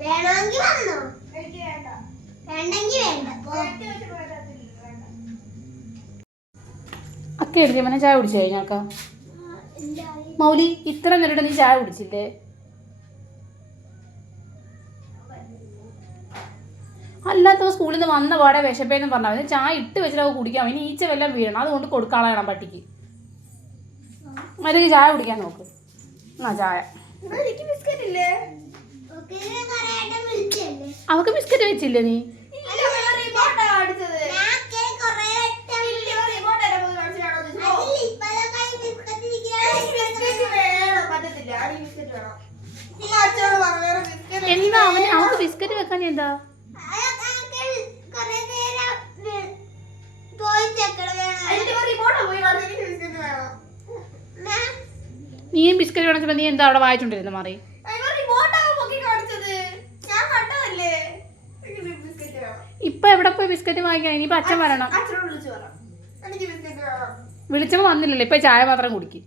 വേണമെങ്കിൽ വന്നോ. വേണ്ടെങ്കിൽ വേണ്ട. അക്ക എടുത്ത് ചായ കുടിച്ചു കഴിഞ്ഞാക്ക മൗലി ഇത്ര നേരിട്ട് നീ ചായ കുടിച്ചില്ലേ? അല്ലാത്തവ സ്കൂളിൽ നിന്ന് വന്ന പാടെ വിശപ്പേന്ന് പറഞ്ഞാൽ മതി. ചായ ഇട്ട് വെച്ചിട്ട് അവ കുടിക്കാം ഇനി ഈച്ച വല്ലതും വീഴണം. അതുകൊണ്ട് കൊടുക്കാളയണം പട്ടിക്ക്. മരുന്ന് ചായ കുടിക്കാൻ നോക്ക്. ആ ചായ? അവക്ക് ബിസ്ക്കറ്റ് വെച്ചില്ല നീ? എന്താ അവന്? അവക്ക് ബിസ്ക്കറ്റ് വെക്കാൻ എന്താ? നീ ബിസ്ക്കറ്റ് കാണിച്ചപ്പോ നീ എന്താ അവിടെ വായിച്ചോണ്ടിരുന്നു മാറി? ഇപ്പൊ എവിടെ പോയി ബിസ്ക്കറ്റ് വാങ്ങിക്കാൻ? ഇനിയിപ്പോ അച്ഛൻ വരണം. വിളിച്ചപ്പോ വന്നില്ലല്ലോ. ഇപ്പൊ ചായ മാത്രം കുടിക്കും.